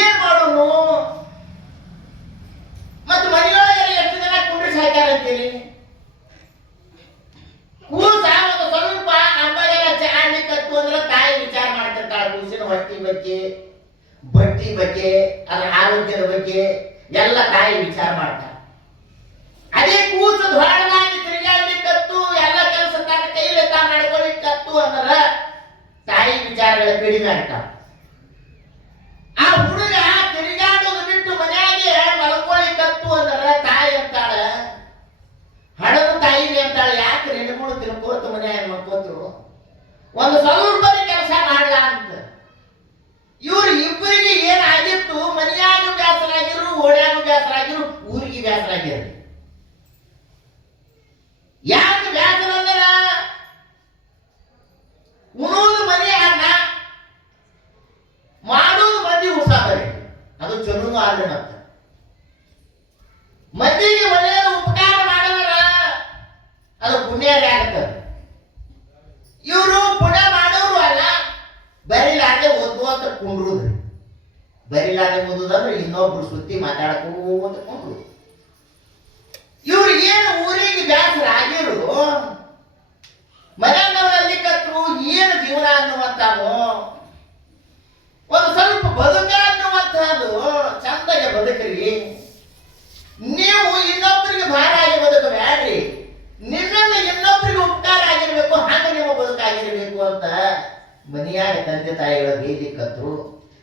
ಏನ್ ಮಾಡೋನು? ಮತ್ತು ಮನೆಯೊಳಗೆ ಎಷ್ಟು ಜನ ಕುಂಡ್ರಿಸಿ ಹಾಕ್ಯಾರಂತೀರಿ? ಕೂಸ ಒಂದು ಸ್ವಲ್ಪ ಅಂಬಾಗೆಲ್ಲ ಚಾಡ್ಲಿಕ್ಕತ್ತು ಅಂದ್ರೆ ತಾಯಿ ವಿಚಾರ ಮಾಡ್ತಿರ್ತಾಳ. ಕೂಸಿನ ಹೊಟ್ಟಿ ಬಗ್ಗೆ, ಬಟ್ಟಿ ಬಗ್ಗೆ, ಅದರ ಆರೋಗ್ಯದ ಬಗ್ಗೆ ಎಲ್ಲ ತಾಯಿ ವಿಚಾರ ಮಾಡ್ತಾಳ. ಅದೇ ಕೂಸು ಧೋರಣಾಗಿ ತಿರುಗಾಡ್ಲಿಕ್ಕತ್ತು, ಎಲ್ಲ ಕೆಲಸ ತನ್ನ ಕೈಲಿ ತಾನು ನಡ್ಕೊಳಿಕ್ಕತ್ತು ಅಂದ್ರೆ ತಾಯಿ ವಿಚಾರಗಳ ಕಡಿಮೆ ಆಗ್ತಾವ. ಆ ಹುಡುಗ ತಿರುಗಾಡೋದು ಬಿಟ್ಟು ಮನೆಯಾಗೆ ಮಲ್ಕೊಳಿಕ್ಕತ್ತು ಅಂದ್ರೆ ತಾಯಿ ಅಂತಾಳ, ಹಡದ ತಾಯಿಗೆ ಅಂತಾಳೆ, ಯಾಕೆ ಹೆಣ್ಣುಗಳು ತಿನ್ಕೋತ ಮನೆಯಾಗ ಮಲ್ಕೋತರು, ಒಂದು ಸ್ವಲ್ಪ ಕೆಲಸ ಮಾಡಲ್ಲ ಅಂತ. ಇವ್ರು ಇಬ್ಬರಿಗೆ ಏನಾಗಿತ್ತು, ಮನೆಯಾಗ ಬೇಸರ ಆಗಿರು, ಓಡ್ಯಾಗ ಬೇಸರ ಆಗಿರು, ಊರಿಗೆ ಬೇಸರ ಆಗಿರು. ಯಾಕೆ ಬೇಸರ ಅಂದ್ರ ಉಣೋದು ಮನೆ ಅನ್ನ, ಮಾಡೋದು ಮಂದಿ ಉಸಾಬರಿ, ಅದು ಚಲೋನು ಆದ್ರೆ ಮತ್ತೆ ಮಂದಿಗೆ ಒಳ್ಳೆಯದು ಉಪಕಾರ ಮಾಡಿದ್ರ ಅದು ಪುಣ್ಯ ಆಗ್ತದೆ. ಇವರು ಪುಣ್ಯ ಮಾಡೋರು ಅಲ್ಲ, ಬರಿಲಾರ್ದೆ ಓದುವ ಅಂತ ಕುಂಡ್ರುದ್ರಿ. ಬರಿಲಾರ್ದೆ ಓದುದಂದ್ರೆ ಇನ್ನೊಬ್ರು ಸುತ್ತಿ ಮಾತಾಡ್ಕೋತ ಕುಂಡ್ರು. ಇವ್ರು ಏನು ಊರಿಗೆ ಬ್ಯಾಸರ ಆಗಿರು, ಮನೆಯವರಲ್ಲಿ ಕತ್ರು ಏನು ಜೀವನ ಅನ್ನುವಂತಾನು, ಒಂದು ಸ್ವಲ್ಪ ಬದುಕ ಅನ್ನುವಂತಹದ್ದು ಚಂದಗೆ ಬದುಕ್ರಿ. ನೀವು ಇನ್ನೊಬ್ಬರಿಗೆ ಭಾರ ಆಗಿ ಬದುಕಬೇಡ್ರಿ, ನಿಮ್ಮಿಂದ ಇನ್ನೊಬ್ಬರಿಗೆ ಉಪಕಾರ ಆಗಿರ್ಬೇಕು, ಹಾಗೆ ನಿಮ್ಮ ಬದುಕಾಗಿರ್ಬೇಕು ಅಂತ ಮನೆಯಾಗ ತಂದೆ ತಾಯಿಗಳ ಬೇಲಿಕ್ಕತ್ರು.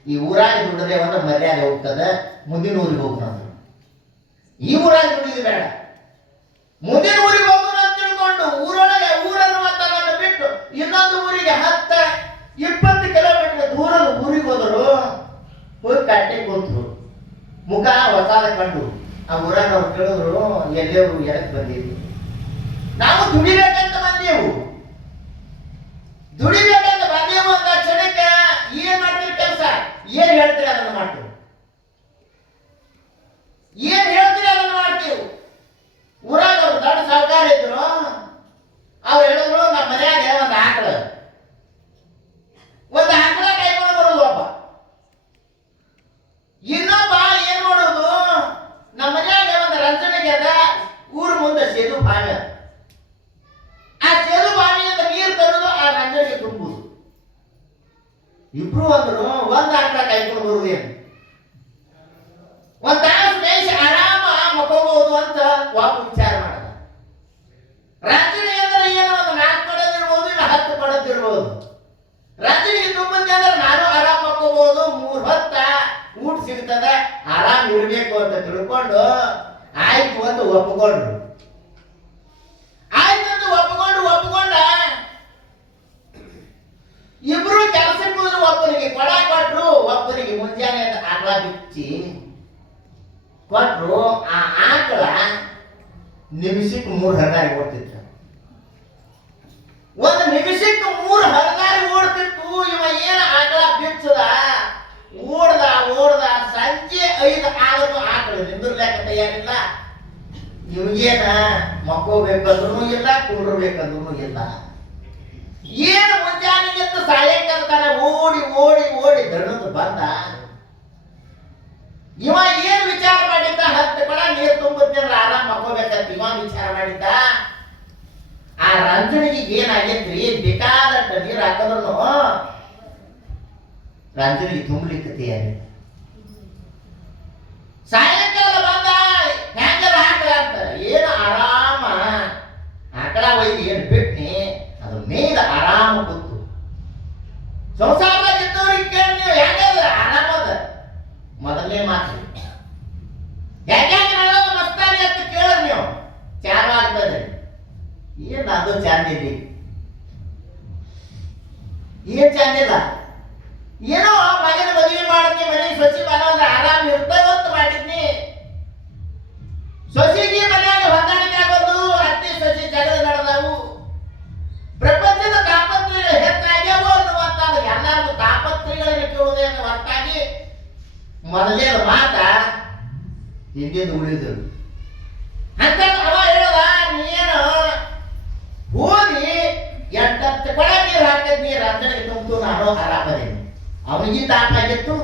ಈ ಊರಾಗ ದುಡ್ಡದೆ ಒಂದು ಮರ್ಯಾದೆ ಹೋಗ್ತದೆ, ಮುಂದಿನ ಊರಿಗೆ ಹೋಗೋಣ. ಈ ಊರಾಗ ದುಡಿದು ಬೇಡ, ಮುಂದಿನ ಊರಿಗೆ ಹೋಗೋಣ ಅಂತ ತಿಳ್ಕೊಂಡು ಊರೊಳಗೆ ಊರನ್ನುವಂತದನ್ನು ಬಿಟ್ಟು ಇನ್ನೊಂದು ಊರಿಗೆ 10-20 ಕಿಲೋಮೀಟರ್ ದೂರದ ಊರಿಗೆ ಹೋದರು. ಹೋಗಿ ಕಟ್ಟೆ ಕೂತ್ರು, ಮುಖ ಹೊಸಾದ ಕಂಡು ಆ ಊರಾಗ ಅವ್ರು ಕೇಳಿದ್ರು, ಎಲ್ಲೇವ್ರು ಎದಕ್ಕೆ ಬಂದಿದ್ರು? ನಾವು ದುಡಿಬೇಕಂತ ಬಂದೆವು, ದುಡಿಬೇಕಂತ ಬಂದೆವು ಅಂತ ಕ್ಷಣಕ್ಕೆ ಏನ್ ಮಾಡ್ತೀರಿ ಕೆಲಸ, ಏನ್ ಹೇಳ್ತೀರಿ ಅದನ್ನು ಮಾಡ್ತೀವಿ, ಏನ್ ಹೇಳ್ತೀರಿ ಅದನ್ನು ಮಾಡ್ತೀವಿ. ಊರಾಗ ಅವ್ರು ದೊಡ್ಡ ಸಾಹುಕಾರ ಇದ್ರು, ಅವ್ರು ಹೇಳಿದ್ರು, ನಮ್ಮ ಮನ್ಯಾಗ ಒಂದು ಆಕಳ ಕೈಕೊಂಡು ಬರೋದು ಒಬ್ಬ, ಇನ್ನೊಬ್ಬ ಏನ್ ಮಾಡೋದು, ನಮ್ಮ ಮನ್ಯಾಗ ಒಂದು ರಂಜನೆಗೆ ಅದ, ಊರ್ ಮುಂದೆ ಸೇದು ಬಾವಿ ಅದ, ಆ ಸೇದು ಬಾವಿಯಿಂದ ನೀರು ತರೋದು, ಆ ರಂಜನೆಗೆ ತುಂಬುದು. ಇಬ್ರು ಅಂದ್ರು ಒಂದ್ ಆಕಳ ಕೈಕೊಂಡು ಬರುದೇನು, ಒಂದ್ ತಾಸು ಮೇಯಿಸಿ ಆರಾಮ ಮಕ್ಕೋಬಹುದು ಅಂತ ಒಬ್ಬ ವಿಚಾರ ಮಾಡದ. ರಂಜನೆ ಅಂದ್ರೆ ಏನು, ಒಂದು 4 ಪಡೆದಿರ್ಬೋದು, ಇಲ್ಲ 10 ಪಡೆದಿರ್ಬೋದು. ರಂಜನೆಗೆ ತುಂಬಂತೆ ಅಂದ್ರೆ ನಾನು ಆರಾಮ ಮಕ್ಕೋಬಹುದು, 3 ಹೊತ್ತ ಊಟ ಸಿಗ್ತದ, ಆರಾಮ್ ಇರ್ಬೇಕು ಅಂತ ತಿಳ್ಕೊಂಡು ಆಯ್ತು ಅಂತ ಒಪ್ಪಿಕೊಂಡ್ರು. ಆಯ್ತು ಒಪ್ಪಿಕೊಂಡ ಇಬ್ರು ಕೆಲಸಕ್ಕೆ ಹೋದ್ರು. ಒಬ್ಬನಿಗೆ ಕೊಡ ಕೊಟ್ರು, ಒಬ್ಬನಿಗೆ ಮುಂಜಾನೆ ಆಕಳ ಬಿಚ್ಚಿ ಕೊಟ್ರು. ಆ ಆಕಳ ನಿಮಿಷಕ್ಕೆ 3 ಹರದಾರಿ ಓಡ್ತಿತ್ತು, ಒಂದು ನಿಮಿಷಕ್ಕೆ 3 ಹರದಾರಿ ಓಡ್ತಿತ್ತು. ಇವ ಏನ ಆಕಳ ಬಿಚ್ಚದ, ಓಡ್ದ ಸಂಜೆ 5 ಆದರೂ ಆಕಳ ನಿಂದಿರ್ಲಾಕ ತಯಾರಿಲ್ಲ. ಇವ್ಗೇನ ಮಕ್ಕೋಬೇಕಂದ್ರೂ ಇಲ್ಲ, ಕುಂಡ್ರಬೇಕಂದ್ರೂ ಇಲ್ಲ. ಏನು ಮುಂಜಾನೆ ಎದ್ದು ಸಾಯಂಕಾಲ ತನ ಓಡಿ ದಣದು ಬಂದ. ಇವ ಏನ್ ವಿಚಾರ ಮಾಡಿದ್ದ, 10 ಕೊಡ ನೀರು ತುಂಬುತ್ತಂದ್ರೆ ಆರಾಮ್ ಮಕ್ಕೋಬೇಕಂತ ಇವ ವಿಚಾರ ಮಾಡಿದ್ದ. ಆ ರಂಜನಿಗೆ ಏನಾಗೈತ್ರಿ, ಬೇಕಾದಷ್ಟ ನೀರು ಹಾಕಿದ್ರು ರಂಜನಿಗೆ ತುಂಬಲಿಕ್ಕೆ ತಯಾರಿ. ಸಾಯಂಕಾಲ ಬಂದ, ಹ್ಯಾಂಗರ ಆಕಳ ಅಂತ ಏನು ಆರಾಮ ಆಕಳ ಒಯ್ದು ಏನು ಬಿಟ್ನಿ, ಅದು ಮೇಯ್ದ ಆರಾಮ ಕೂತು. ಸಂಸಾರದಾಗ ಇದ್ದವ್ರಿಗೆ ಕೇಳಿ ನೀವು ಹೆಂಗದ ಆರಾಮದ, ಮೊದಲನೇ ಮಾತು ಹೆಂಗ ಮಸ್ತಾರಿ ಅಂತ ಕೇಳಿದ್ ನೀವು ಚಾರ ಆಗ್ತದೆ. ಏನ್ ಅದು ಚಾಂದಿಲ್ಲ, ಏನ್ ಚಾಂದಿಲ್ಲ, ಏನೋ ಮಗನ ಮದುವೆ ಮಾಡಿದ್ನಿ, ಮನೆಗೆ ಸೊಸಿ ಬರೋದ್ರೆ ಆರಾಮ್ ಇರ್ತಾವಂತ ಮಾಡಿದ್ನಿ. ಸೊಸಿಗೆ ಮನೆಯಾಗ ಹೊಂದಾಣಿಕೆ ಆಗೋದು, ಅತ್ತಿ ಸೊಸಿ ಜಗಳ ನಡೆದವು, ಪ್ರಪಂಚದ ತಾಪತ್ರಗಳು ಹೆಚ್ಚಾಗ್ಯಾವು ಅನ್ನುವಂತ ಎಲ್ಲರಿಗೂ ತಾಪತ್ರಗಳನ್ನು ಕೇಳುವುದೇ ಹೊರತಾಗಿ ಮೊದಲೇದ ಮಾತ ಹಿಂದಿದ್ದು ಉಳಿದ್ರು. ಅಂತ ಅವ ಹೇಳದ, ನೀನು ಹೋಗಿ 8-10 ಕೊಡ ನೀರು ಹಾಕಿದ್, ನೀರು ರಂಜನೆಗೆ ತುಂಬಿತು, ನಾನು ಆರಾಮದೇನಿ. ಅವನಿಗೆ ತಾಪ ಆಗಿತ್ತು,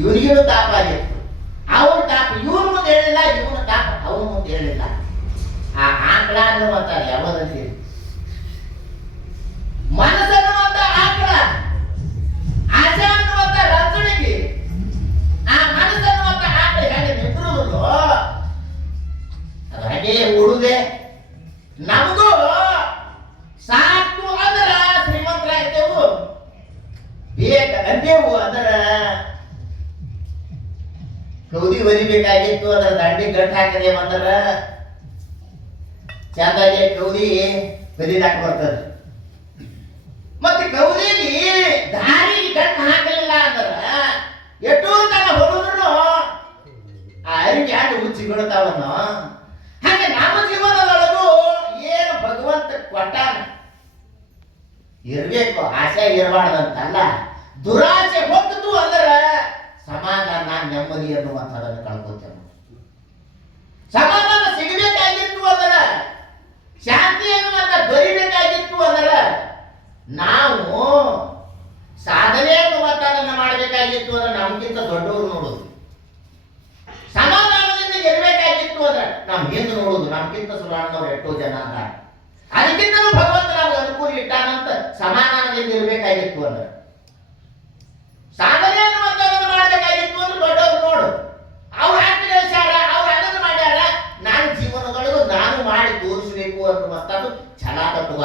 ಇವನಿಗೂ ತಾಪ ಆಗಿತ್ತು. ಅವನ ತಾಪ ಇವನು ಮುಂದೆ ಹೇಳಿಲ್ಲ, ಇವನ ತಾಪ ಅವನ ಮುಂದೆ ಹೇಳಿಲ್ಲ. ಆ ಆಕಳ ಅನ್ನುವಂತಾರೆ ಯಾವದಂತೀರಿ, ಮನಸ್ಸನ್ನುವಂತ ಆಕಳ, ಆಸೆ ಅನ್ನುವಂತ ರಚನೆಗೆ ಆ ಮನಸ್ಸನ್ನುವಂತ ಆಕಳ ಹೇಗೆ ನಿಂತಿರುವುದೋ ಅದು ಹಾಗೆ ಉಡುದೆ. ನಮಗೂ ಸಾಕು ಅಂದ್ರ ಶ್ರೀಮಂತರಾಗ್ತೇವು, ಬೇಕಂತೇವು ಅಂದ್ರ ಕೌದಿ ಒಲಿಬೇಕಾಗಿತ್ತು, ಅದ್ರ ದಂಡಿ ಗಂಟು ಹಾಕದೇವ ಅಂದ್ರ ಚಂದಾಗಿ ಕೌದಿ ಕದಿದಾಕ ಬರ್ತದ. ಮತ್ತೆ ಕೌದಿಗೆ ದಾರಿಗೆ ಗಂಟು ಹಾಕಲಿಲ್ಲ ಅಂದ್ರ ಎಷ್ಟೋ ತನ ಹೊರದ್ರು ಆ ಅರಿಗೆ ಆಗಿ ಹುಚ್ಚಿ ಬಿಡ್ತಾವನ್ನೋ. ಹಾಗೆ ನಮ್ಮ ಜೀವನದೊಳಗೂ ಏನು ಭಗವಂತ ಕೊಟ್ಟಾನ ಇರ್ಬೇಕು, ಆಸೆ ಇರಬಾರ್ದಂತಲ್ಲ. ದುರಾಸೆ ಹೊತ್ತು ಅಂದ್ರ ಸಮಾಧಾನ ನೆಮ್ಮದಿ ಅನ್ನುವಂಥದ್ದನ್ನು ಕಳ್ಕೊತೇವೆ. ಸಮಾಧಾನ ಸಿಗಬೇಕಾಗಿತ್ತು ಅಂದ್ರ, ಶಾಂತಿ ಅನ್ನುವಂಥ ದೊರಿಬೇಕಾಗಿತ್ತು ಅಂದ್ರ ನಾವು ಸಾಧನೆ ಅನ್ನುವಂಥದ್ದನ್ನ ಮಾಡಬೇಕಾಗಿತ್ತು ಅಂದ್ರೆ ನಮ್ಗಿಂತ ದೊಡ್ಡವರು ನೋಡುದು. ಸಮಾಧಾನದಿಂದ ಇರಬೇಕಾಗಿತ್ತು ಅಂದ್ರೆ ನಮ್ ಹಿಂದೆ ನೋಡುದು, ನಮ್ಗಿಂತ ಸುಧಾರಣವ್ರು ಎಷ್ಟೋ ಜನ ಅದ. ಅದಕ್ಕಿಂತಲೂ ಭಗವಂತ ನಮ್ಗೆ ಅನುಕೂಲ ಇಟ್ಟಾನಂತ ಸಮಾಧಾನದಿಂದ ಇರಬೇಕಾಗಿತ್ತು ಅಂದ್ರೆ, ಸಾಧನೆ ಅನ್ನುವಂಥದ್ದನ್ನು ಮಾಡಬೇಕಾಗಿತ್ತು ಅಂದ್ರೆ ದೊಡ್ಡವರು ನೋಡು, ಅವ್ರು ಹಾಕಿ ಕಳಿಸ್ಯಾರ, ಅವ್ರು ಅದನ್ನು ಮಾಡ್ಯಾರ, ನಾನು ಜೀವನದೊಳಗೂ ನಾನು ಮಾಡಿ ತೋರಿಸಬೇಕು ಅನ್ನುವಂಥದ್ದು ಛಲ ತತ್ವ.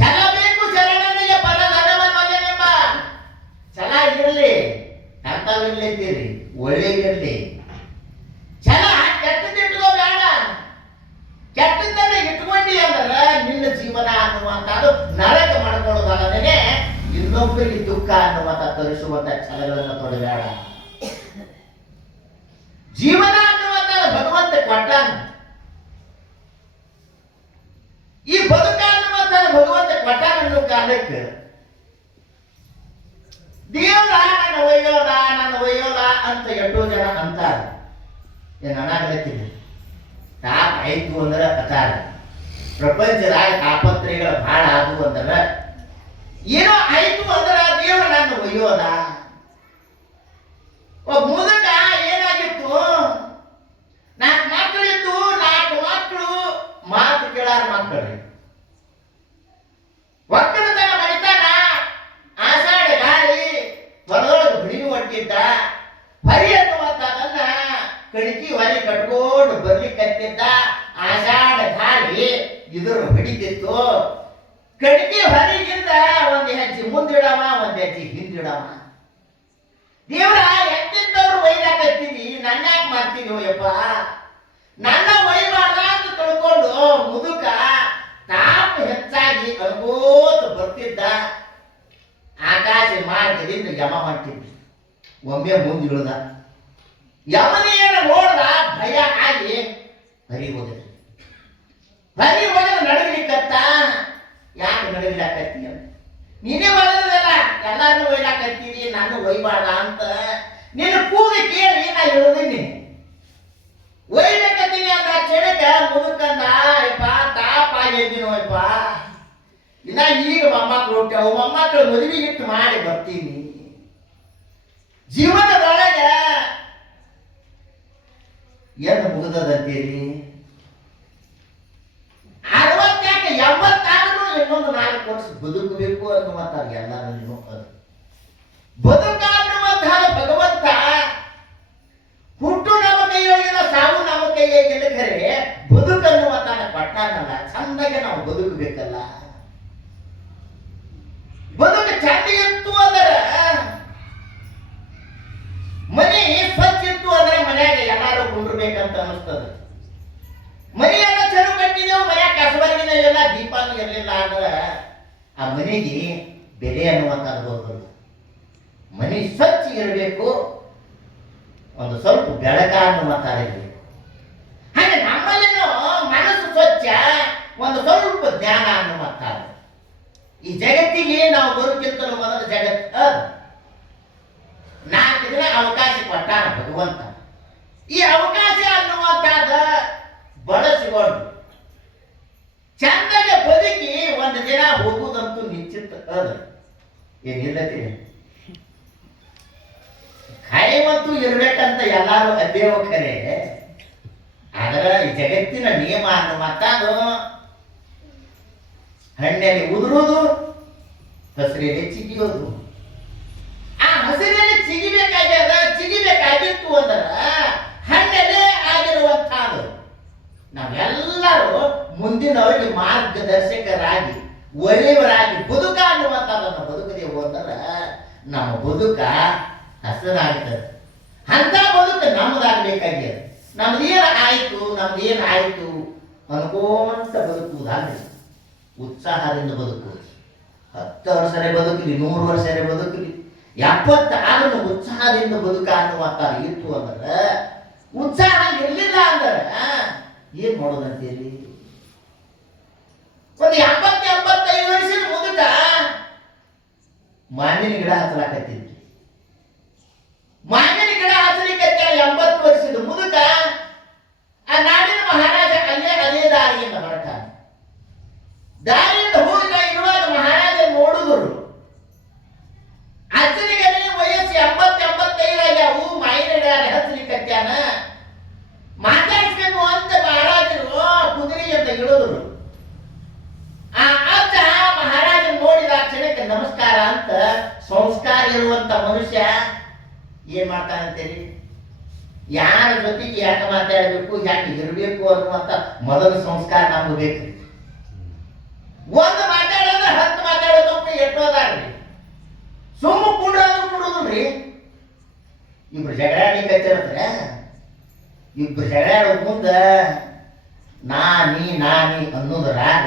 ಛಲ ಬೇಕು ಶರಣನಿಗೆ ಪರಧನವನ್ನೆಂಬ ಛಲ ಇರಲಿ, ಕರ್ತವ್ಯಲ್ಲಿದ್ದೀರಿ ಒಳ್ಳೆಯದಿರಲಿ. ಛಲ ಕೆಟ್ಟದಿಟ್ಟುಕೋ ಬೇಡ, ಕೆಟ್ಟದ್ದನ್ನ ಇಟ್ಕೊಂಡಿ ಅಂದ್ರೆ ನಿನ್ನ ಜೀವನ ಅನ್ನುವಂಥದ್ದು ನರಕ ಮಾಡ್ಕೊಳ್ಳೋದಲ್ಲದೇ ಇನ್ನೊಬ್ಬರಿಗೆ ದುಃಖ ಅನ್ನುವಂಥ ತರಿಸುವಂತ ಛಲಗಳನ್ನು ತೊಡಬೇಡ. ಜೀವನ ಅನ್ನುವಂಥ ಭಗವಂತ ಕೊಟ್ಟಾನ, ಈ ಬದುಕ ಅನ್ನುವಂಥ ಭಗವಂತ ಕೊಟ್ಟಾನ ಅನ್ನೋ ಕಾಲಕ್ಕೆ ದೇವ್ರ ನನ್ನ ಒಯ್ಯೋದ ಅಂತ ಎಷ್ಟೋ ಜನ ಅಂತಾರೆ. ಏನು ಅನಾಗಲತ್ತಿದೆ ತಾಪ ಆಯ್ತು ಅಂದ್ರೆ ಅತಾರ ಪ್ರಪಂಚದಾಗ ತಾಪತ್ರೆಗಳು ಭಾಳ ಆದವು ಅಂದ್ರೆ ಏನೋ ಆಯ್ತು ಅಂದ್ರೆ ದೇವ್ರ ನನ್ನ ಒಯ್ಯೋದ. ಒಬ್ಬ ಮುದಕ ಏನಾಗಿತ್ತು, 4 ಮಕ್ಕಳಿತ್ತು, 4 ಮಕ್ಕಳು ಮಾತು ಕೇಳಾರ ಮಕ್ಕಳು. ಒಕ್ಕಲತನ ಮರಿತಾನ, ಆಷಾಢ ಗಾಳಿ ಹೊರದೊಳಗೆ ಬಿಡಿವಿ ಹೊಟ್ಟಿದ್ದ, ಹರಿ ಅನ್ನುವಂಥದನ್ನ ಕಣಕಿ ಹೊರಿ ಕಟ್ಕೊಂಡು ಬರ್ಲಿಕ್ಕತ್ತಿದ್ದ. ಆಷಾಢ ಗಾಳಿ ಇದ್ರ ಹಿಡಿತಿತ್ತು. ಕಣಕಿ ಹೊರಿಗಿಂದ ಒಂದು ಹೆಜ್ಜೆ ಮುಂದಿಡವ, ಒಂದು ಹೆಜ್ಜೆ ಹಿಂದಿಡವ. ದೇವ್ರ ಎಂತೆಂತವ್ರು ಒಯ್ದಾಕತ್ತೀವಿ, ನನ್ನ ಯಾಕೆ ಮಾಡ್ತೀವಿ ಯಪ್ಪ, ನನ್ನ ಒಯ್ಬಾರ್ದ ಅಂತ ತಿಳ್ಕೊಂಡು ಮುದುಕ ತಾಪ ಹೆಚ್ಚಾಗಿ ಅನ್ಕೋತ ಬರ್ತಿದ್ದ. ಆಕಾಶ ಮಾರ್ಗದಿಂದ ಯಮ ಹೊಂಟಿದ್ದ. ಒಮ್ಮೆ ಮುಂದಿಳಿದ, ಯಮನೆಯನ್ನ ನೋಡ್ದ, ಭಯ ಆಗಿ ಹರಿ ಹೋದ. ಹರಿ ಹೋದ ನಡಗಲಿಕ್ಕತ್ತ. ಯಾಕೆ ನಡಗಲಾಕತ್ತಿ ಅಂತ, ನೀನೇ ಒಯ್ದಲ್ಲ, ಎಲ್ಲಾರು ಒಯ್ಲಾಕತ್ತೀವಿ, ನಾನು ಒಯ್ಬಾರ್ದ ಅಂತ ನಿನ್ನ ಕೂಗಿ ಕೇಳಿ ನಾ ಹೇಳಿದೀನಿ. ಒಯ್ಬೇಕತ್ತೀನಿ ಅಂದ ಕ್ಷಣಕ್ಕ ಮುದುಕಂದ, ಯಪ್ಪ ತಾಪ ಆಗಿದ್ದೀನೋ ಯಪ್ಪ, ಇನ್ನ ಈಗ ಮೊಮ್ಮಕ್ಕಳು ಹುಟ್ಟ್ಯಾವು, ಮೊಮ್ಮಕ್ಕಳು ಮದುವೆ ಇಟ್ಟು ಮಾಡಿ ಬರ್ತೀನಿ. ಜೀವನದೊಳಗೆ ಏನು ಮುಗಿದದಂತೀರಿ, 60 80 ಇನ್ನೊಂದು 4 ವರ್ಷ ಬದುಕಬೇಕು ಅನ್ನುವಂಥ ಎಲ್ಲರೂ ಬದುಕ ಅನ್ನುವಂತಹ ಭಗವಂತ ಹುಟ್ಟು ನಮ್ಮ ಕೈಯೊಳಗಿನ ಸಾವು ನಮ್ಮ ಕೈಯಾಗಿಲ್ಲ. ಖರೆ ಬದುಕನ್ನುವಂತ ಪಟ್ಟಾನಲ್ಲ, ಚಂದಾಗೆ ನಾವು ಬದುಕಬೇಕಲ್ಲ. ಬದುಕು ಚಂದ ಇತ್ತು ಅಂದ್ರೆ, ಮನೆ ಸ್ವಚ್ಛ ಇತ್ತು ಅಂದ್ರೆ ಮನ್ಯಾಗ ಎಲ್ಲಾರು ಕುಂಡ್ರಬೇಕಂತ ಅನಿಸ್ತದ. ಮನೆಯೆಲ್ಲ ಚರು ಕಟ್ಟಿದೆವು, ಮನ್ಯಾಗ ಕಸಬರಿಗಿನ ಎಲ್ಲ ದೀಪನೂ ಇರಲಿಲ್ಲ ಅಂದ್ರೆ ಆ ಮನೆಗೆ ಬೆಲೆ ಅನ್ನುವಂಥದ್ದು ಹೋಗಲ್ಲ. ಮನೆ ಸ್ವಚ್ಛ ಇರಬೇಕು, ಒಂದು ಸ್ವಲ್ಪ ಬೆಳಕ ಅನ್ನುವಂಥದ್ದಿರಬೇಕು. ಹಾಗೆ ನಮ್ಮಲ್ಲಿನೂ ಮನಸ್ಸು ಸ್ವಚ್ಛ, ಒಂದು ಸ್ವಲ್ಪ ಜ್ಞಾನ ಅನ್ನುವಂಥದ್ದು. ಈ ಜಗತ್ತಿಗೆ ನಾವು ಬರೋಕ್ಕಿಂತಲೂ ಮೊದಲ ಜಗತ್ತು ಅದು. 4 ದಿನ ಅವಕಾಶ ಕೊಟ್ಟಾನ ಭಗವಂತ. ಈ ಅವಕಾಶ ಅನ್ನುವಂಥದ್ದ ಬಳಸಿಕೊಂಡು ಚಂದಗೆ ಬದುಕಿ ಒಂದು ದಿನ ಹೋಗುವುದಂತೂ ನಿಶ್ಚಿತ ಅದ. ಏನಿಲ್ಲತ್ತೀನಿ ಹಣ್ಣೆನಂತೂ ಇರ್ಬೇಕಂತ ಎಲ್ಲಾರು ಅದೇವ ಖರೆ. ಆದ್ರೆ ಈ ಜಗತ್ತಿನ ನಿಯಮ ಅನ್ನೋ ಮಾತಾಡು ಹಣ್ಣೆಲೆ ಉದುರುವುದು, ಹಸಿರೆಲೆ ಚಿಗಿಯೋದು. ಆ ಹಸಿರೆಲೆ ಚಿಗಿಬೇಕಾಗಿತ್ತು ಅಂದ್ರ ಹಣ್ಣೆಲೆ ಆಗಿರುವಂತಹದ್ದು. ನಾವೆಲ್ಲರೂ ಮುಂದಿನವರಿಗೆ ಮಾರ್ಗದರ್ಶಕರಾಗಿ ಒಳ್ಳೆಯವರಾಗಿ ಬದುಕ ಅನ್ನುವಂಥದ್ದನ್ನು ಬದುಕದೇವು ಅಂದ್ರೆ ನಮ್ಮ ಬದುಕ ಹಸರಾಗ್ತದೆ. ಅಂತ ಬದುಕ ನಮ್ಮದಾಗಬೇಕಾಗ್ಯದ. ನಮ್ದೇನಾಯ್ತು ಅನ್ಕೋಂತ ಬದುಕುವುದಾಗಲಿ, ಉತ್ಸಾಹದಿಂದ ಬದುಕುವುದು. 10 ವರ್ಷರೇ ಬದುಕಲಿ, 100 ವರ್ಷರೇ ಬದುಕಲಿ, 70 ಆದ್ರೂ ಉತ್ಸಾಹದಿಂದ ಬದುಕ ಅನ್ನುವಂತ ಇತ್ತು ಅಂದ್ರೆ, ಉತ್ಸಾಹ ಇರಲಿಲ್ಲ ಅಂದ್ರೆ ಏನ್ ಮಾಡೋದಂತೀರಿ? ಒಂದು 70-75 ವರ್ಷದ ಮುದುಕ ಮಾವಿನ ಗಿಡ ಹಚ್ಚಲಾಕತ್ತಿದ್ರಿ. ಮಾವಿನ ಗಿಡ ಹಚ್ಚಲಿಕ್ಕೆ 80 ವರ್ಷದ ಮುದುಕ ಆ ನಾಡಿನ ಮಹಾರಾಜ ಅದೇ ದಾರಿಯಿಂದ ಹೊರಟಾನ. ದಾರಿಯಿಂದ ಹೋಗ್ತಾ ಇರುವಾಗ ಮಹಾರಾಜ ನೋಡಿದ್ರು ಅಚ್ಚನಿಗೆ ವಯಸ್ಸು 80-85 ಆಗ್ಯಾವು, ಮಾವಿನ ಗಿಡ ಹಚ್ಚಲಿಕ್ಕತ್ಯಾನ. ಮಾತಾಡಿಸ್ಬೇಕು ಅಂತ ಮಹಾರಾಜರು ಕುದುರೆಯಿಂದ ಇಳಿದ್ರು. ಆ ಅಜ್ಜ ಮಹಾರಾಜ ನೋಡಿದ ಕ್ಷಣಕ್ಕೆ ನಮಸ್ಕಾರ ಅಂತ ಸಂಸ್ಕಾರ ಇರುವಂತ ಮನುಷ್ಯ ಏನ್ ಮಾಡ್ತಾನಂತೇಳಿ, ಯಾರ ಜೊತೆಗೆ ಯಾಕೆ ಮಾತಾಡಬೇಕು, ಯಾಕೆ ಇರಬೇಕು ಅನ್ನುವಂತ ಮೊದಲ ಸಂಸ್ಕಾರ ನಮ್ಗೆ ಬೇಕು. ಒಂದು ಮಾತಾಡೋದ್ರೆ 10 ಮಾತಾಡೋದಪ್ಪ ಎಟ್ಟೋದಾರ್ರಿ. ಸುಮ್ಮ ಕುಡುದ್ರಿ. ಇಬ್ರು ಜಗಳಾಡ್ಲಿಕ್ಕೆ ಇಬ್ರು ಜಗಳಾಡೋ ಮುಂದ ನಾನಿ ಅನ್ನೋದ್ರಾಗ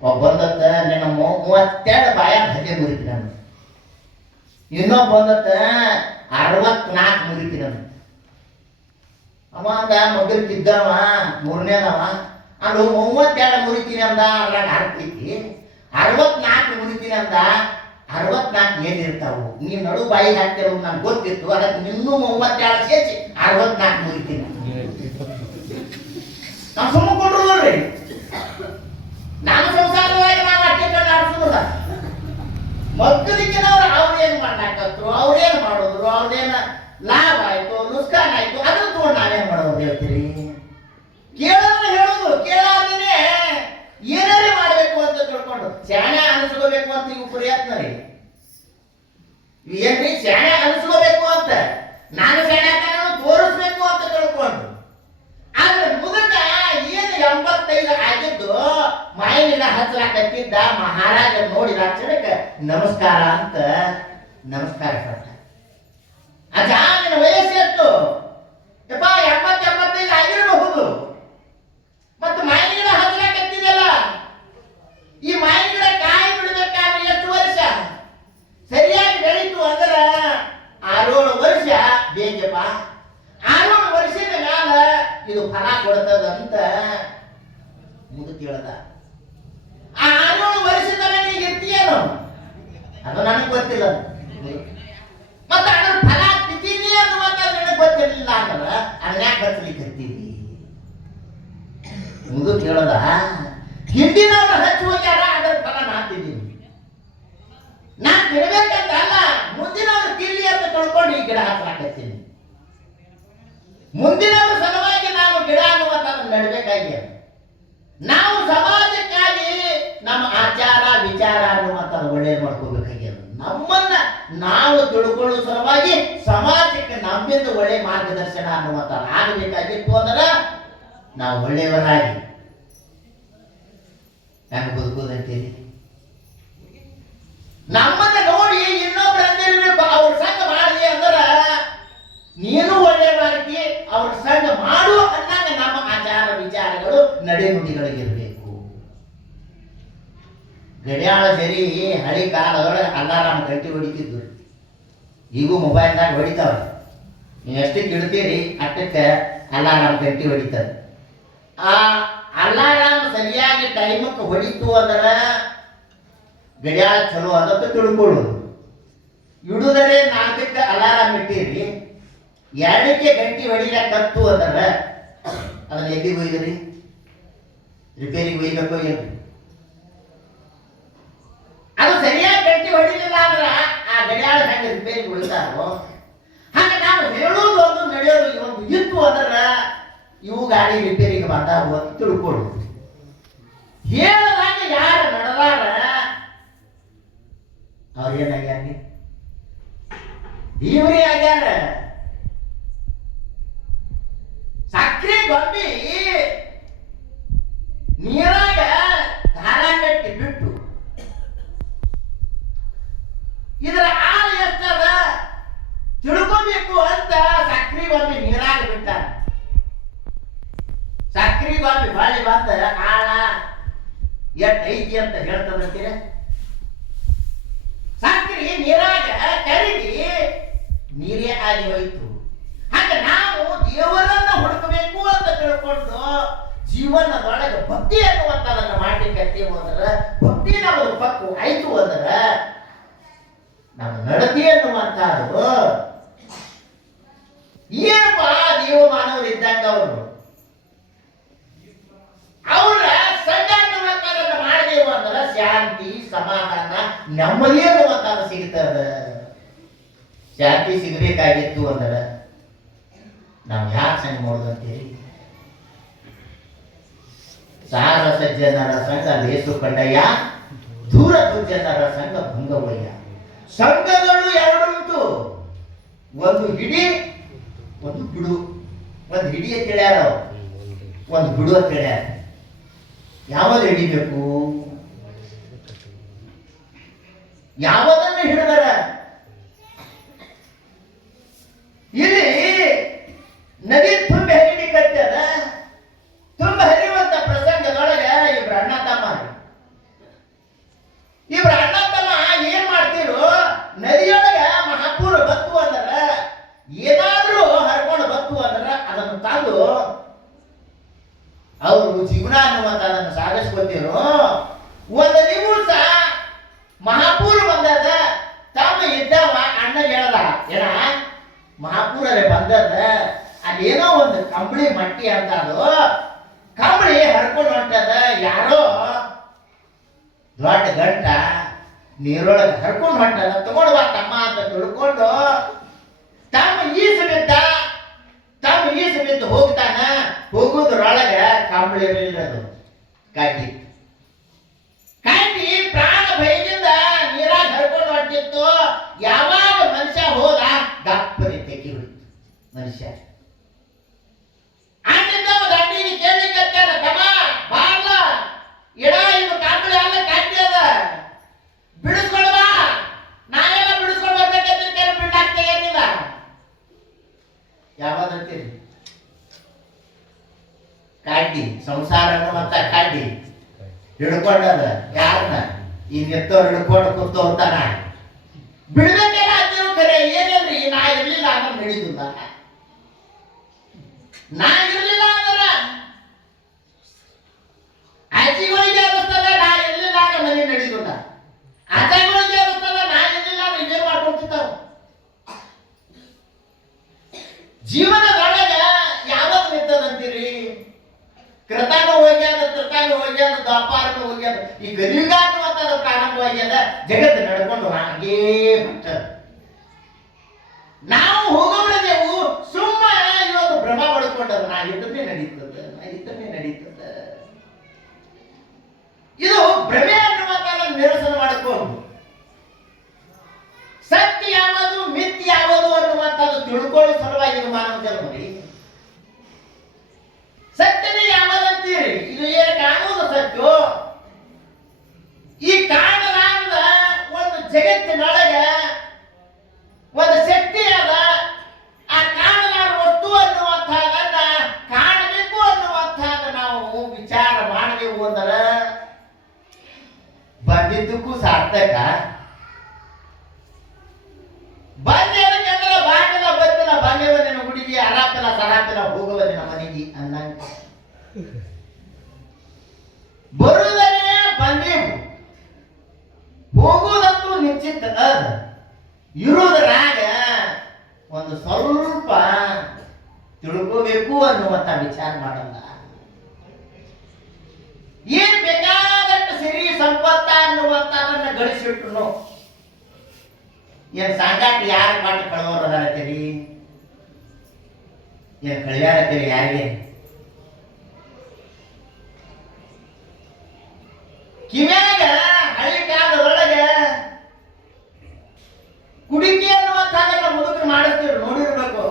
ಒಬ್ಬಂದತ್ತ ನಿನ್ನ 32 ಬಾಯ ಹಲ್ಲೆ ಮುರಿತಿ ನಾನು, ಇನ್ನೊಬ್ಬಂದತ್ತ 64 ಮುರಿತಿ ನಾನು. ಅವ ಅಂದ ಮಗಲ್ಕಿದ್ದವ 3ನೇದವ ಅದು 32 ಮುರಿತೀನಿ ಅಂದ, ಅದ್ರಾಗ ಅರ್ಪೈತಿ. 64 ಮುರಿತೀನಿ ಅಂದ, 64 ಏನಿರ್ತಾವು? ನೀನ್ ನಡು ಬಾಯಿಗೆ ಹಾಕ್ತಿರೋ ನನ್ಗೆ ಗೊತ್ತಿತ್ತು. ಅದಕ್ಕೆ ಇನ್ನೂ 32 ಸೇರಿಸಿ 64 ಮುರಿತೀನಿ. ನಾವು ಸುಮ್ಮ ಕೊಟ್ರು ನೋಡ್ರಿ. ನಾನು ಸಂಸಾರವಾಗಿ ನಾವು ಅಟ್ಟಿಕೊಂಡು ಆಡ್ಸೋದ ಮಕ್ಕಳಿಗೆನವ್ರು ಅವ್ರೇನು ಮಾಡ್ಲಾಕತ್ರು, ಅವ್ರೇನು ಮಾಡಿದ್ರು, ಅವ್ರೇನ ಲಾಭ ಆಯ್ತು ನುಸ್ಕಾನ್ ಆಯ್ತು, ಅದನ್ನ ತಗೊಂಡು ನಾವೇನ್ ಮಾಡೋದು ಹೇಳ್ತೀರಿ? ಕೇಳೋದು ಹೇಳೋದು, ಕೇಳಾದ್ರೆ ಏನಾರೇ ಮಾಡ್ಬೇಕು ಅಂತ ತಿಳ್ಕೊಂಡು ಶಾಣೆ ಅನಿಸ್ಕೋಬೇಕು ಅಂತ ಇವು ಪ್ರಯತ್ನ ರೀ. ಏನ್ರಿ ಶಾಣೆ ಅನಿಸ್ಕೋಬೇಕು ಅಂತ, ನಾನು ಶಾಣೆ ತೋರಿಸ್ಬೇಕು ಅಂತ ತಿಳ್ಕೊಂಡು. ಆದ್ರೆ ಮುದುಕ ಏನು 85 ಆಗಿದ್ದು ಮಾಯಿನ ಹಚ್ಚಲಾಕತ್ತಿದ್ದ. ಮಹಾರಾಜ ನೋಡಿದ ಕ್ಷಣಕ್ಕೆ ನಮಸ್ಕಾರ ಅಂತ ನಮಸ್ಕಾರ ಕೊಟ್ಟ. ಅಜ್ಜ ನಿನ್ನ ವಯಸ್ಸು ಎಷ್ಟು? ಯಪ್ಪ 70-75 ಆಗಿರಬಹುದು. ಮತ್ತು ಮಾಯಿನ ಗಿಡ ಹಚ್ಚಲಾಕತ್ತಿದೆಯಲ್ಲ, ಈ ಮಾಯಿನ ಗಿಡ ಕಾಯಿ ಬಿಡ್ಬೇಕಾದ್ರೆ ಎಷ್ಟು ವರ್ಷ? ಸರಿಯಾಗಿ ಬೆಳೀತು ಅಂದ್ರೆ 6-7 ವರ್ಷ ಬೇಕಪ್ಪ. 6-7 ವರ್ಷದ ಮ್ಯಾಲ ಇದು ಫಲ ಕೊಡ್ತದಂತ ಮುದುಕ ಹೇಳ್ದ. ಆ 6-7 ವರ್ಷದ ನೀನು ಇರ್ತೀಯೇನು ಅದು ನನಗೆ ಗೊತ್ತಿಲ್ಲ. ಮತ್ತೆ ಅದ್ರ ಫಲ ತಿಂತೀನಿ ಅನ್ನುವಂತ ನನಗೆ ಗೊತ್ತಿರಲಿಲ್ಲ ಅಂದ್ರೆ ಅನ್ಯಾಕೆ ಹಚ್ಚಲಿಕ್ಕೆ ಹತ್ತೀವಿ? ಮುದುಕ ಹೇಳದ, ಹಿಂದಿನವ್ರು ಹಚ್ಚಿ ಹೋಗ್ಯಾರ, ಅದರ ಫಲ ನಾ ತಿಂದೀನಿ. ನಾ ತಿನ್ಬೇಕಂತ ಅಲ್ಲ, ಮುಂದಿನವ್ರು ತಿನ್ಲಿ ಅಂತ ತಿಳ್ಕೊಂಡು ಈ ಗಿಡ ಹಾಕಲಾಕತ್ತೀನಿ. ಮುಂದಿನವ್ರ ಸಲುವಾಗಿ ನಾವು ಗಿಡ ಅನ್ನುವಂಥದ್ದು ನಡಬೇಕಾಗಿ ನಾವು ಸಮಾಜಕ್ಕಾಗಿ ನಮ್ಮ ಆಚಾರ ವಿಚಾರ ಅನ್ನುವಂಥದ್ದು ಒಳ್ಳೇದು ಮಾಡ್ಕೋಬೇಕಾಗ್ಯದ. ನಮ್ಮನ್ನ ನಾವು ತಿಳ್ಕೊಳ್ಳೋ ಸಲುವಾಗಿ ಸಮಾಜಕ್ಕೆ ನಮ್ಮಿಂದ ಒಳ್ಳೆ ಮಾರ್ಗದರ್ಶನ ಅನ್ನುವಂಥದ್ದು ಆಗಬೇಕಾಗಿತ್ತು ಅಂದ್ರೆ ನಾವು ಒಳ್ಳೆಯವರಾಗಿ ಹೆಂಗೆ ಬದುಕೋದಂತೇಳಿ ನಮ್ಮನ್ನ ನೋಡಿ ಇನ್ನೊಬ್ರು ಅಂದಿರ್ಬೇಕು. ಅವ್ರ ಸಂಘ ಮಾಡಲಿ ಅಂದ್ರೆ ನೀನು ಒಳ್ಳೆಯವಾಗಿ ಅವ್ರ ಸಂಘ ಮಾಡು ಅನ್ನಂಗ ನಮ್ಮ ಆಚಾರ ವಿಚಾರಗಳು ನಡೆನುಡಿಗಳಿಗಿರಬೇಕು. ಗಡಿಯಾಳ ಸರಿ ಹಳಿ ಕಾಲದೊಳಗೆ ಅಲ್ಲಾರಾಮ್ ಗಂಟೆ ಹೊಡಿತಿದ್ರು. ಈಗೂ ಮೊಬೈಲ್ದಾಗ ಹೊಡಿತಾವ. ನೀವು ಎಷ್ಟಕ್ಕೆ ಇಡ್ತೀರಿ ಅಷ್ಟಕ್ಕೆ ಅಲ್ಲಾರಾಮ್ ಗಂಟೆ ಹೊಡಿತಾರೆ. ಆ ಅಲ್ಲಾರಾಮ್ ಸರಿಯಾಗಿ ಟೈಮಕ್ಕೆ ಹೊಡಿತು ಅಂದ್ರೆ ಗಡಿಯಾಳ ಚಲೋ ಅದಕ್ಕೆ ತಿಳ್ಕೊಳ್ಳೋದು. ಇಡುದರೆ 4ಕ್ಕೆ ಅಲಾರಾಮ್ ಇಟ್ಟಿರಿ, 2ಕ್ಕೆ ಗಂಟೆ ಹೊಡಿಲಕ್ಕತ್ತು ಅಂದ್ರೆ ಅದನ್ನ ಎಲ್ಲಿಗೆ ಒಯ್ದ್ರಿ? ರಿಪೇರಿಗೆ ಒಯ್ಬೇಕು ಏನು? ಅದು ಸರಿಯಾಗಿ ಗಂಟೆ ಹೊಡಿಲಿಲ್ಲ ಅಂದ್ರೆ ಆ ಗಡಿಯಾಳ ಹೆಂಗೆ ರಿಪೇರಿಗೆ ಉಳಿತಾರೋ ಹೇಳೋದೊಂದು ನಡೆಯೋದು ಒಂದು ಇತ್ತು ಅಂದ್ರೆ ಇವು ಗಾಡಿ ರಿಪೇರಿಗೆ ಬಂದಾವು ಅಂತ ತಿಳ್ಕೊಡು. ಹೇಳದಾಗ ಯಾರು ನಡೆದಾರ ಅವ್ರೇನಾಗ್ಯಾರ ಇವ್ರೇ ಆಗ್ಯಾರ. ಸಕ್ರೆ ಗೊಂಬಿ ನೀರಾಗ ದಾರ ಕಟ್ಟಿ ಬಿಟ್ಟು ಇದರ ಆಳ ಎಷ್ಟದ ತಿಳ್ಕೋಬೇಕು ಅಂತ ಸಕ್ರಿ ಗೊಂಬಿ ನೀರಾಗ ಬಿಟ್ಟಾರ. ಸಕ್ರಿ ಗೊಂಬಿ ಬಾಳಿ ಬಂದ ಆಳ ಎಷ್ಟ್ ಐತಿ ಅಂತ ಹೇಳ್ತದಂತೀರ. ಸಕ್ರಿ ನೀರಾಗ ಕರಗಿ ನೀರೇ ಆಗಿ ಹೋಯ್ತು. ಹಾಗೆ ನಾವು ದೇವರನ್ನ ಹುಡುಕಬೇಕು ಅಂತ ತಿಳ್ಕೊಂಡು ಜೀವನದೊಳಗೆ ಭಕ್ತಿ ಅನ್ನುವಂಥದನ್ನ ಮಾಡ್ಲಿಕ್ಕೆ ಹೋದ್ರ ಭಕ್ತಿ ನಮ್ಮದು ಪಕ್ಕು ಆಯ್ತು ಅಂದ್ರ ನಮ್ಮ ನಡತೆ ಅನ್ನುವಂಥದ್ದು ಏನಪ್ಪ ದೇವ ಮಾನವರು ಇದ್ದಂಗ ಅವರ ಸಂಘ ಅನ್ನುವಂಥದನ್ನ ಮಾಡಿದೆವು ಅಂದ್ರೆ ಶಾಂತಿ ಸಮಾಧಾನ ನೆಮ್ಮದಿ ಅನ್ನುವಂಥದ್ದು ಸಿಗ್ತದ. ಶಾಂತಿ ಸಿಗಬೇಕಾಗಿತ್ತು ಅಂದ್ರೆ ನಾವು ಯಾಕೆ ಸಂಘ ಮಾಡೋದಂತೀರಿ? ಸಾರ ಸಜ್ಜನರ ಸಂಘ ಲೇಸು ಕಂಡಯ್ಯ, ದೂರ ದುರ್ಜನರ ಸಂಘ ಭಂಗವಯ್ಯ. ಸಂಘಗಳು ಎರಡುಂಟು, ಒಂದು ಹಿಡಿ ಒಂದು ಬಿಡು. ಒಂದು ಹಿಡಿ ಅಂತ ಹೇಳ್ಯಾರ, ಒಂದು ಬಿಡು ಅಂತ ಹೇಳ್ಯಾರ. ಯಾವುದು ಹಿಡಿಬೇಕು? ಯಾವುದನ್ನು ಹಿಡಿದಾರ? ಇಲ್ಲಿ ನದಿ ತುಂಬ ಹರಿಲಿಕ್ಕತ್ತದ. ತುಂಬ ಹರಿಯುವಂತ ಪ್ರಸಂಗದೊಳಗೆ ಇಬ್ರು ಅಣ್ಣ ತಮ್ಮ ಏನ್ ಮಾಡ್ತಿರು? ನದಿಯೊಳಗ ಮಹಾಪೂರ ಬತ್ತು ಅಂದ್ರ ಏನಾದ್ರೂ ಹರ್ಕೊಂಡು ಬತ್ತು ಅಂದ್ರ ಅದನ್ನು ತಂದು ಅವರು ಜೀವನ ಅನ್ನುವಂಥದನ್ನು ಸಾಗಿಸ್ಕೊತಿರು. ಒಂದು ದಿವಸ ಮಹಾಪೂರ ಬಂದದ. ತಮ್ಮ ಇದ್ದವ ಅಣ್ಣ ಹೇಳ್ದ, ಏನ ಮಹಾಪೂರೇ ಬಂದದ, ಅಲ್ಲೇನೋ ಒಂದು ಕಂಬಳಿ ಮಟ್ಟಿ ಅಂತ ಅದು ಕಂಬಳಿ ಹರ್ಕೊಂಡು ಹೊಂಟದ. ಯಾರೋ ದೊಡ್ಡ ಗಂಟ ನೀರೊಳಗೆ ಹರ್ಕೊಂಡು ಹೊಂಟದ, ತಗೊಂಡು ಬಾ ತಮ್ಮ ಅಂತ ತಿಳ್ಕೊಂಡು ತಮ್ಮ ಈಸು ಬಿದ್ದು ಹೋಗ್ತಾನ. ಹೋಗುದ್ರೊಳಗ ಕಂಬಳಿ ಇರಲಿಲ್ಲದು, ಕಾಟಿ ಪ್ರಾಣ ಭಯದಿಂದ ನೀರಾಗ ಹರ್ಕೊಂಡು ಹೊಂಟಿತ್ತು. ಯಾವಾಗ ಮನುಷ್ಯ ಹೋದ ದಪ್ಪನೆ ತೆಕ್ಕಿ ಬಿಡ್ತು ಮನುಷ್ಯ. ಅಂತಿದ್ದವ ದಂಡಿಗೆ ಕೇಳಲಿಕ್ಕತ್ತಾನ, ತಮ್ಮ ಬಾರ್ಲ ಇಡ, ಇದು ಕಾಂಬಳಿ ಅಲ್ಲ ಕಾಟಿ ಅದ, ಬಿಡಿಸ್ಕೊಳ್ಬ. ನಾವೆಲ್ಲ ಬಿಡಿಸ್ಕೊಂಡು ಬರ್ಬೇಕಂತ ಬಿಡಾಕ್ತಾ ಏನಿಲ್ಲ. ಯಾವಾಗಂತೀರಿ? ಕಾಟಿ ಸಂಸಾರ ಅನ್ನುವಂತ ಕಾಟಿ ಹಿಡ್ಕೊಂಡದ ಯಾರನ್ನ? ಈ ನೆತ್ತವ್ರು ಹಿಡ್ಕೊಂಡು ಕೂತೋರ್ತಾನ. ಬಿಡ್ಬೇಕೆಲ್ಲ ನೀವು ಕರೆ ಏನಿಲ್ರಿ, ನಾ ಇರ್ಲಿಲ್ಲ ಅಂದ್ರೆ ನಡೀತದ. ನಾ ಇರ್ಲಿಲ್ಲ ಅಂದ್ರ ಅಜ್ಜಿಗಳಿಗೆ ಅನಿಸ್ತದ, ನಾ ಇರ್ಲಿಲ್ಲ ಅಂದ್ರೆ ಮನೆ ನಡೀತದ. ಅಜ್ಜಗಳಿಗೆ ಅನಿಸ್ತದ, ನಾ ಇರ್ಲಿಲ್ಲ ಅಂದ್ರೆ ಇದೇ ಮಾಡ್ಕೊಳ್ತಿದ್ದಾವ. ಜೀವನದೊಳಗ ಯಾವಾಗ ನಿಂತದಂತೀರಿ? ಕೃತಾನು ಹೋಗ್ಯಾದ, ತ್ರತಾನು ಹೋಗ್ಯಾದ, ದ್ವಾಪಾರನು ಹೋಗ್ಯಾದ, ಈ ಕಲಿಯುಗ ಅನ್ನುವಂಥದ್ದು ಪ್ರಾರಂಭವಾಗ್ಯದ. ಜಗತ್ತು ನಡ್ಕೊಂಡು ಹಾಗೇ ಬಿಟ್ಟದ. ನಾವು ಹೋಗೋದೇವು ಸುಮ್ಮ ಇವತ್ತು ಭ್ರಮ ಪಡ್ಕೊಂಡದ, ನಾ ಇದ್ದನ್ನೇ ನಡೀತದ. ಇದು ಭ್ರಮೆ ಅನ್ನುವಂಥದ್ದನ್ನು ನಿರಸನ ಮಾಡಿಕೊಂಡು ಸತ್ಯ ಯಾವುದು ಮಿಥ್ಯ ಯಾವುದು ಅನ್ನುವಂಥದ್ದು ತಿಳ್ಕೊಳ್ಳೋ ಸಲುವಾಗಿ ಇದು ಮಾನವ ಜನ್ಮರಿ. ಸತ್ಯನೇ ಯಾವದಂತೀರಿ? ಇದು ಏನು ಕಾಣುವುದು ಸತ್ಯ? ಈ ಕಾಣಲಾರದ ಒಂದು ಜಗತ್ತಿನೊಳಗ ಒಂದು ಶಕ್ತಿ ಅದ. ಆ ಕಾಣಲಾರ ವಸ್ತು ಅನ್ನುವಂಥದ್ದನ್ನ ಕಾಣಬೇಕು ಅನ್ನುವಂಥದ್ದು ನಾವು ವಿಚಾರ ಮಾಡಬೇಕು ಅಂದ್ರೆ ಬಂದಿದ್ದಕ್ಕೂ ಸಾರ್ಥಕ. ಬಂದೇನಂದ್ರೆ ಬಾಗಿಲ ಬತ್ತಿನ ಬಾಲ್ಯವ ನಿನ್ನ ಗುಡಿಗೆ, ಅರಾಪಿನ ಸರಾಪಿನ ಹೋಗುವ ನಿನ್ನ ಮನೆಗೆ ಅನ್ನಂಗ. ಬರುವುದನ್ನೇ ಬಂದೆವು, ಹೋಗುವುದಂತೂ ನಿಶ್ಚಿತ ಅದ. ಇರುವುದರಾಗ ಒಂದು ಸ್ವಲ್ಪ ತಿಳ್ಕೋಬೇಕು ಅನ್ನುವಂಥ ವಿಚಾರ ಮಾಡಲ್ಲ. ಏನ್ ಬೇಕಾದಷ್ಟು ಸಿರಿ ಸಂಪತ್ತ ಅನ್ನುವಂಥದನ್ನ ಗಳಿಸಿಟ್ರು ಏನ್ ಸಾಂಗಾಟ ಯಾರು ಮಾಡಿ ಕಳೋರು ಅದಾರತ್ತೀರಿ? ಏನು ಕಳಿಯಾಡತ್ತೀರಿ ಯಾರಿಗೆ? ಕಿವ್ಯಾಗ ಹಳ್ಳಿ ಕಾಲದೊಳಗೆ ಕುಡಿಕೆ ಅನ್ನುವಂಥದ್ದನ್ನ ಮುದುಕರು ಮಾಡಿಸ್ತೀವಿ, ನೋಡಿರ್ಬೇಕು.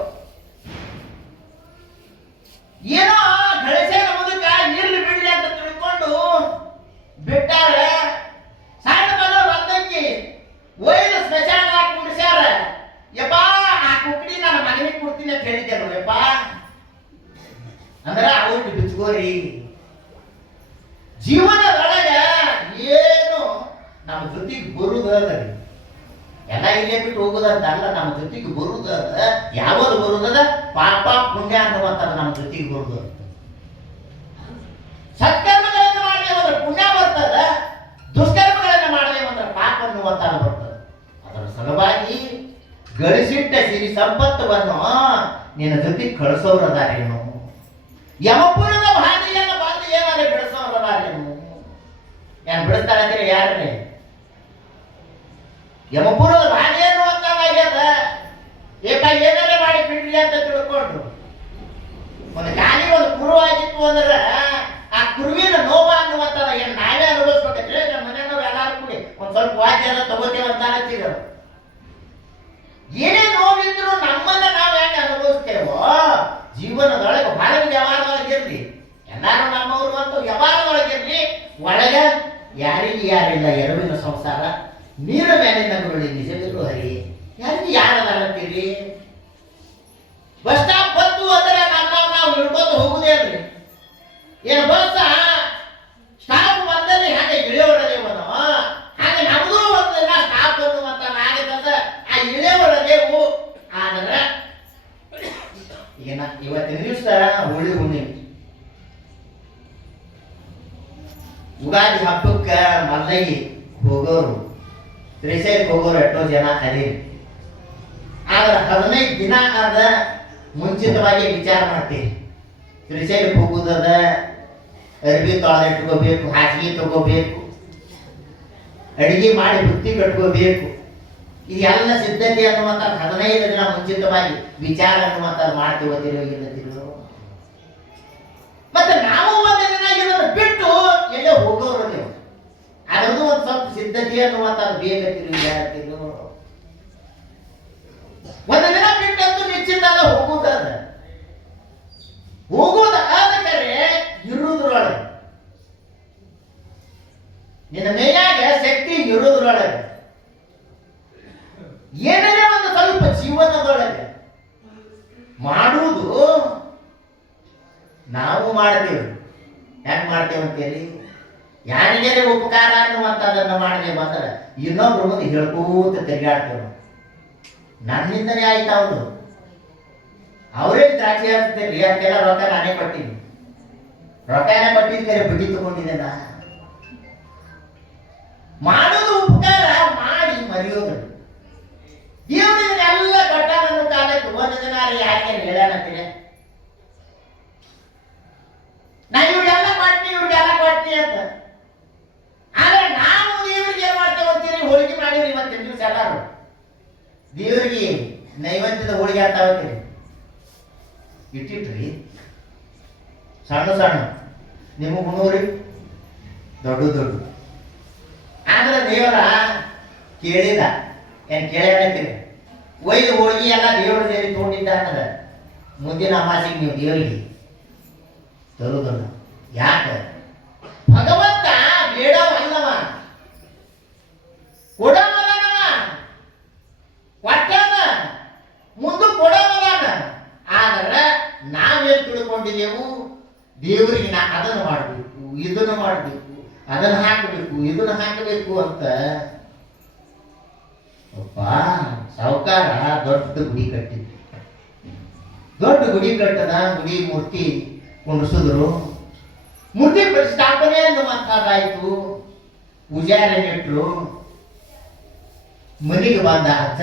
ಏನೋ ಗಳಿಸೇನ ಮುದುಕ ಇರ್ಲಿ ಬಿಡ್ಲಿ ಅಂತ ತಿಳ್ಕೊಂಡು ಬಿಟ್ಟಾರ. ಸಣ್ಣ ಮಗಳು ಬಂದಕ್ಕಿ ಒಯ್ದು ಸ್ಮಶಾನ ಕುಡಿಸ್ಯಾರ. ಯಪ್ಪ ಆ ಕುಕ್ಕಡಿ ನನ್ನ ಮಗನಿಗೆ ಕೊಡ್ತೀನಿ ಅಂತ ಹೇಳಿದ್ದೆ ಯಪ್ಪ ಅಂದ್ರ ಅವ್ರಿಗೆ ಬಿಚ್ಕೋರಿ. ಜೀವನದೊಳಗ ಏನು ನಮ್ಮ ಜೊತೆಗೆ ಬರುದದ, ಎಲ್ಲ ಇಲ್ಲೇ ಬಿಟ್ಟು ಹೋಗುದಂತ ಅಲ್ಲ, ನಮ್ಮ ಜೊತೆಗೆ ಬರುದದ. ಯಾವುದು ಬರುದದ? ಪಾಪ ಪುಣ್ಯ ಅನ್ನುವಂಥದ್ದು ನಮ್ಮ ಜೊತೆಗೆ ಬರುದು. ಸತ್ಕರ್ಮಗಳನ್ನು ಮಾಡದೆ ಅಂದ್ರೆ ಪುಣ್ಯ ಬರ್ತದ, ದುಷ್ಕರ್ಮಗಳನ್ನು ಮಾಡದೆ ಅಂದ್ರೆ ಪಾಪ ಅನ್ನುವಂಥದ್ದು ಬರ್ತದೆ. ಅದರ ಸಲುವಾಗಿ ಗಳಿಸಿಟ್ಟ ಸಿರಿ ಸಂಪತ್ತವನ್ನು ನಿನ್ನ ಜೊತೆಗೆ ಕಳಿಸೋರದಾರೇನು? ಯಮಪುರದ ಭಾದಿಯನ್ನು ಬಂದು ಏನಾದ್ರೆ ಬಿಡಿಸೋರದಾರೇನು? ಏನ್ ಬಿಡಿಸ್ತಾರಂದ್ರೆ ಯಾರ್ರಿ? ಯಮಪುರದ ಭಾದಿ ಅನ್ನುವಂಥದ್ದಾಗ್ಯದ. ಏನಾರೇ ಮಾಡಿ ಬಿಡ್ರಿ ಅಂತ ತಿಳ್ಕೊಂಡ್ರು. ಒಂದು ಗಾಲಿ ಒಂದು ಕುರು ಆಗಿತ್ತು ಅಂದ್ರೆ ಆ ಕುರುವಿನ ನೋವ ಅನ್ನುವಂಥದ್ದು ಏನು ನಾವೇ ಅನುಭವಿಸ್ಬೇಕಂದ್ರೆ ನಮ್ಮ ಮನೆಯವ್ರು ಎಲ್ಲಾರು ಕೂಡಿ ಒಂದು ಸ್ವಲ್ಪ ವಾದ್ಯ ಎಲ್ಲ ತಗೋತೇವೆ ಅಂತ ಹಚ್ಚಿದ್ರು. ಏನೇ ನೋವಿದ್ರು ನಮ್ಮನ್ನ ನಾವು ಹೆಂಗೆ ಅನುಭವಿಸ್ತೇವೋ ಜೀವನದೊಳಗೆ ಹೊರಗೆ ವ್ಯವಹಾರದೊಳಗಿರ್ಲಿ, ಎಲ್ಲಾರು ನಮ್ಮವರು ಅಂತ ವ್ಯವಹಾರದೊಳಗಿರ್ಲಿ, ಒಳಗೆ ಯಾರಿಗೆ ಯಾರಿಲ್ಲ ಎರವಿನ ಸಂಸಾರ ನೀರ ಮೇಲಿನ ಗುರುಳಿ ನಿಜವಿರು ಹರಿ. ಯಾರಿಗೆ ಯಾರದಾರಂತೀರಿ? ಬಸ್ ಸ್ಟಾಪ್ ಬಂತು ಅಂದ್ರೆ ನಾವು ಹಿಡ್ಕೊಂಡು ಹೋಗುದೇ ಅಲ್ರಿ. ಏನು ಬಸ್ ಸ್ಟಾಪ್ ಬಂದಲ್ಲಿ ಹಾಗೆ ಇಳಿಯೋರದೇವನು ಹಾಗೆ ನಮಗೂ ಒಂದಿನ ಸ್ಟಾಪ್ ಅನ್ನುವಂತ ನಾಗಿತ್ತಂದ್ರೆ ಆ ಇಳಿಯೋರದೇವು. ಆದ್ರೆ ಈಗ ಇವತ್ತಿನ ದಿವಸ ಹೋಳಿ ಹುಣ್ಣಿಮೆ, ಉಗಾದಿ ಹಬ್ಬಕ್ಕೆ ಮಲ್ಲಗಿ ಹೋಗೋರು, ಶ್ರೀಶೈಲಕ್ಕೆ ಹೋಗೋರು ಎಷ್ಟೋ ಜನ ಅದೀರಿ. ಆದ್ರೆ 15 ದಿನ ಆದ ಮುಂಚಿತವಾಗಿ ವಿಚಾರ ಮಾಡ್ತೀವಿ. ಶ್ರೀಶೈಲಕ್ಕೆ ಹೋಗುದದ, ಅರ್ಬಿ ತೊಳೆದಿಟ್ಕೋಬೇಕು, ಹಾಸಿಗೆ ತಗೋಬೇಕು, ಅಡಿಗೆ ಮಾಡಿ ಬುತ್ತಿ ಕಟ್ಕೋಬೇಕು. ಇದೆಲ್ಲ ಸಿದ್ಧತೆ ಅನ್ನುವಂಥ 15 ದಿನ ಮುಂಚಿತವಾಗಿ ವಿಚಾರ ಅನ್ನುವಂಥದ್ದು ಮಾಡ್ತೀವತ್ತಿರೋ ಇಲ್ಲದಿರೋ. ಮತ್ತೆ ನಾವು ಒಂದು ದಿನ ಇದನ್ನು ಬಿಟ್ಟು ಎಲ್ಲೇ ಹೋಗೋರು ನೀವು, ಅದರದ್ದು ಒಂದು ಸ್ವಲ್ಪ ಸಿದ್ಧತೆ ಅನ್ನುವಂಥದ್ದು ಬೇಗ ತಿರುಗಿರೋ. ಒಂದು ದಿನ ಬಿಟ್ಟಂತೂ ನಿಶ್ಚಿತ ಹೋಗುವುದಾದರೆ ಇರುವುದ್ರೊಳಗೆ ನಿನ್ನ ಮೇಯಾಗ ಶಕ್ತಿ ಇರುವುದ್ರೊಳಗೆ ಏನೇ ಒಂದು ಸ್ವಲ್ಪ ಜೀವನದೊಳಗೆ ಮಾಡುವುದು ನಾವು ಮಾಡ್ತೇವೆ. ಹೆಂಗ್ ಮಾಡ್ತೇವೆ ಅಂತೇಳಿ ಯಾರಿಗೇ ಉಪಕಾರ ಅನ್ನುವಂಥದ್ದನ್ನು ಮಾಡದೆ ಬಂದ್ರೆ ಇನ್ನೊಬ್ರು ಮುಂದೆ ಹೇಳ್ಕೋತ ತಿರುಗಾಡ್ತೇವೆ. ನನ್ನಿಂದನೇ ಆಯ್ತು ಅವ್ರು, ಅವರೇ ದ್ರಾಕ್ಷಿ ಹಾಕ್ತೇರಿ ಅದಕ್ಕೆಲ್ಲ ರೊಕ್ಕ ನಾನೇ ಕೊಟ್ಟಿನಿ. ರೊಕ್ಕನ ಕೊಟ್ಟಿದ್ದರೆ ಬಿಡಿ ತಗೊಂಡಿದ್ದೆ ನಾ. ಮಾಡೋದು ಉಪಕಾರ ಮಾಡಿ ಮರೆಯೋದು. ದೇವರಿಗೆ ಎಲ್ಲ ಕೊಟ್ಟಾನನ್ನು ಕಾಲಕ್ಕೆ ಒಂದು ದಿನ ಯಾಕೆ ಹೇಳಾನಂತೀನಿ ನಾ ಇವ್ರಿಗೆಲ್ಲ ಕೊಟ್ಟಿ ಅಂತ. ಆದ್ರೆ ನಾವು ದೇವರಿಗೆ ಏನ್ ಮಾಡ್ತೇವೆ ಅಂತೀರಿ? ಹೋಳಿಗೆ ಮಾಡಿವ್ರಿ ಇವತ್ತಿನ ದಿವಸ ಎಲ್ಲಾರು ದೇವರಿಗೆ ನೈವೇದ್ಯದ ಹೋಳಿಗೆ ಆಗ್ತಾವತ್ತೀರಿ. ಇಟ್ಟಿಟ್ರಿ ಸಣ್ಣ ನಿಮಗೆ ಉಣ್ಣೋರಿ ದೊಡ್ಡ. ಆದ್ರೆ ದೇವರ ಕೇಳಿದ ಏನ್ ಕೇಳ್ಯಾನತ್ತೀರಿ? ಒಯ್ದು ಹೋಳಿಗೆ ಎಲ್ಲ ದೇವರ ಸೇರಿ ತಗೊಂಡಿದ್ದ ಅನ್ನದ ಮುಂದಿನ ಅಮಾಸಿಗೆ ನೀವು ದೇವರಿಗೆ ತರುವುದಲ್ಲ. ಯಾಕೆ? ಭಗವಂತ ಬೇಡವಲ್ಲವ, ಕೊಡವಲ್ಲವ, ಕೊಟ್ಟವ, ಮುಂದೆ ಕೊಡವಲ್ಲ. ಆದ್ರೆ ನಾವೇನು ತಿಳ್ಕೊಂಡಿದ್ದೆವು? ದೇವರಿಗೆ ನಾ ಅದನ್ನು ಮಾಡಬೇಕು, ಇದನ್ನು ಮಾಡಬೇಕು, ಅದನ್ನು ಹಾಕಬೇಕು, ಇದನ್ನು ಹಾಕಬೇಕು ಅಂತ. ಒಬ್ಬ ಸಾಹುಕಾರ ದೊಡ್ಡ ಗುಡಿ ಕಟ್ಟಿದ್ದ. ದೊಡ್ಡ ಗುಡಿ ಕಟ್ಟದ, ಗುಡಿ ಮೂರ್ತಿ ಕುಂಡ್ರಿಸಿದ್ರು. ಮೂರ್ತಿ ಪ್ರತಿಷ್ಠಾಪನೆ ಅನ್ನುವಂಥದ್ದಾಯ್ತು. ಪೂಜಾರಿ ನೆಟ್ಟರು. ಮನೆಗೆ ಬಂದ ಅಜ್ಜ